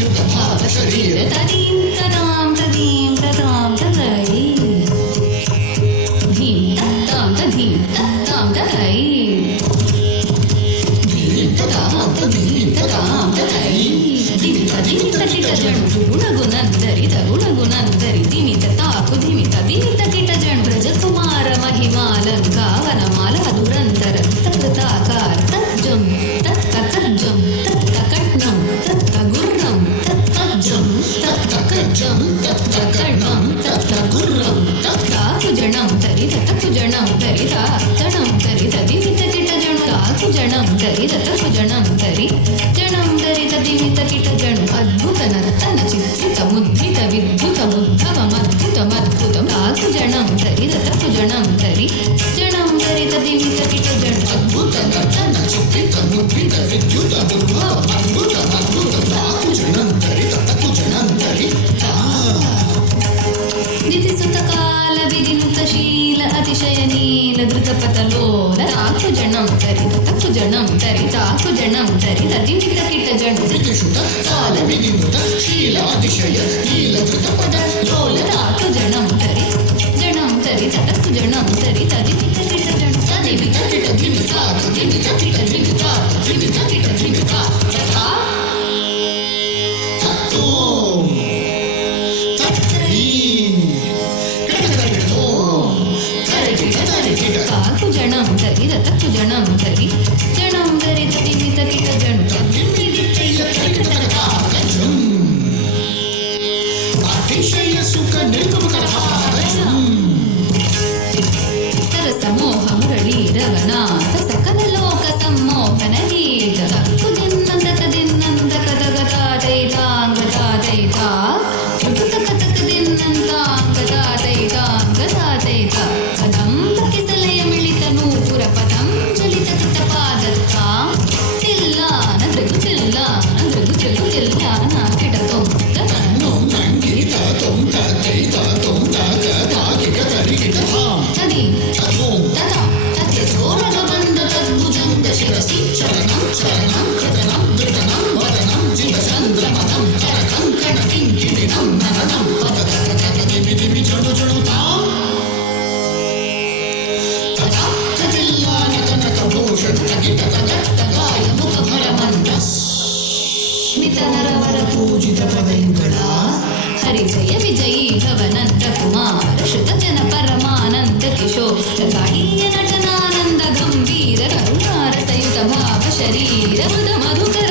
युग भाव शरीर तदीं तदां तदीं तदां तदै धीं तत्तां तधीं तत्तां तदै धीं तदां तदीं तदां तदै धिमित धिमित किट जणु गुणगुणन्तरि गुणगुणन्तरि धिमित ताकु धिमित धिमित किट जणु ब्रजकुमार महिमालङ्कावनमाल दुरन्तर तत्कृताकार तज्जं तत्ककज्जं तत्ककट्नं तत्कगुर्रं तत्कज्जं तत्ककज्जं तत्ककट्नं तत्कगुर्रं तत्काकुजणं तरि तत्कुजणं तरि ताजणं तरि तदिमित किट जणु ताकुजणं तरि तत्कुजणं तरि जणं तरि तदिमित किट जणु अद्भुत नर्तन चित्रित मुद्रित विद्युत मुद्भवमद्भुतमद्भुतं ताकुजणं तरि तत्कुजणं तरि जणं तरि तदिमित किट जणु अद्भुत नर्तन चित्रित मुद्रित विद्युत अद्भुतमद्भुतं ताकुजणन्तरि तत्कुजणन्तरि दितिसुतकाल विदिनुतशील अतिशयनील धृतपतलोल ताकुजणं तरि तत्कुजणं तरि ताकुजणं तरि तदिमित किट जणु विदिशुत काल विदिनुत शीलातिशय नीलधृतपद लोल ताकुजणं तरि जणं तरि तत्कुजणं तरि तदिमित किट जणु तदिमित किट धिमितात् धिमित किट धिमितात् धिमित किट धिमितात् तथा तत्तों तत्त्रीं कडकडकडों तरिकिट ताकुजणं तरि तत्कुजणं तरि जणं तरि तदिमित किट जणु अतिशय सुख निर्गमकरहारजम् सरसमोह मुरली रवनाथ सकल लोक सम्मोहन गीत तत्कुदिन्नन्द तदिन्नन्द कदगता दैताङ्गता दैता त्रिपुत कतकदिन्नन्ताङ्गता दैताङ्गता दैता कदम्ब किसलय मिलित नूपुर पदं चलित किटपादत्ता तिल्लान दृगु तिल्लान दृगु तिल्लु तिल्लान किटतों तन्नों नङ्गीता तों तदैता तों तगदागिक तरिकिटतां तदीं तथों तथा तद्यशोरगबन्ध तद्भुजङ्ग शिरसि चरणं चरणं कृतनं दृढनं वदनं जितचन्द्रमनं करकङ्कणकिङ्किणिनं नननं पददकदकदिमिदिमि जणु जणुतां तथा तदिल्लान कनकभूषण तगिततगत्तगाय मुखभरमण्डस स्मित नरवर पूजित पदैङ्गला हरि जय विजयी भव नंद कुमार श्रुत जन परमानंद किशोर गाढ़ीय नटनानंद गंभीर करुणार सयुत भाव शरीर मधु मधुकर